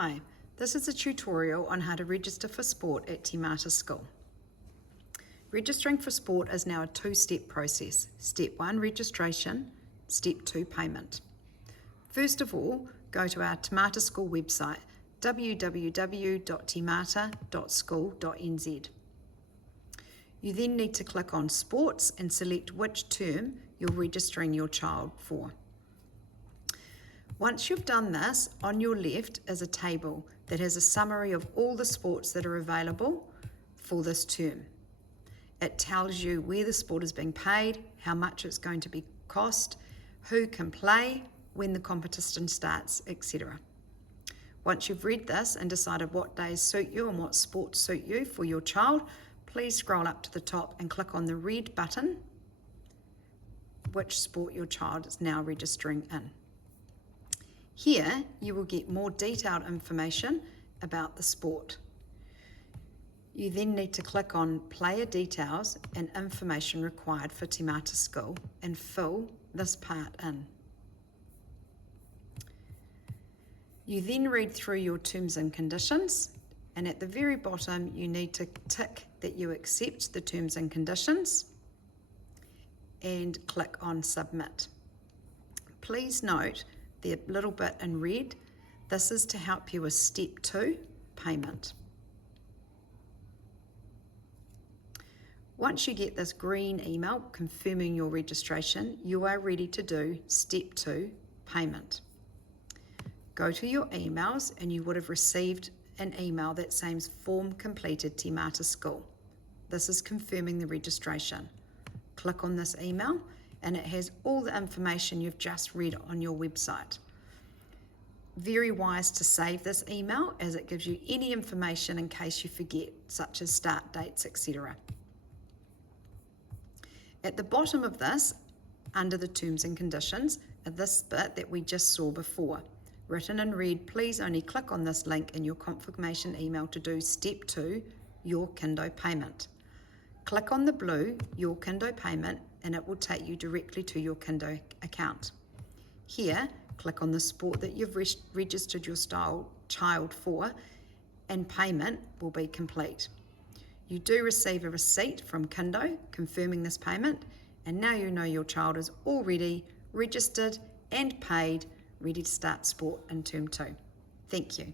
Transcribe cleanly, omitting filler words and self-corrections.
Hi, this is a tutorial on how to register for sport at Te Mata School. Registering for sport is now a two-step process. Step 1, registration. Step 2, payment. First of all, go to our Te Mata School website, www.temata.school.nz. You then need to click on Sports and select which term you're registering your child for. Once you've done this, on your left is a table that has a summary of all the sports that are available for this term. It tells you where the sport is being paid, how much it's going to be cost, who can play, when the competition starts, etc. Once you've read this and decided what days suit you and what sports suit you for your child, please scroll up to the top and click on the red button, which sport your child is now registering in. Here, you will get more detailed information about the sport. You then need to click on Player Details and Information Required for Te Mata School and fill this part in. You then read through your terms and conditions, and at the very bottom you need to tick that you accept the terms and conditions and click on Submit. Please note the little bit in red, this is to help you with step 2, payment. Once you get this green email confirming your registration, you are ready to do step 2, payment. Go to your emails and you would have received an email that says form completed Te Mata School. This is confirming the registration. Click on this email and it has all the information you've just read on your website. Very wise to save this email as it gives you any information in case you forget, such as start dates, etc. At the bottom of this, under the terms and conditions, are this bit that we just saw before. Written in red, please only click on this link in your confirmation email to do step 2, your Kindo payment. Click on the blue, your Kindo payment, and it will take you directly to your Kindo account. Here, click on the sport that you've registered your child for, and payment will be complete. You do receive a receipt from Kindo confirming this payment, and now you know your child is already registered and paid, ready to start sport in term 2. Thank you.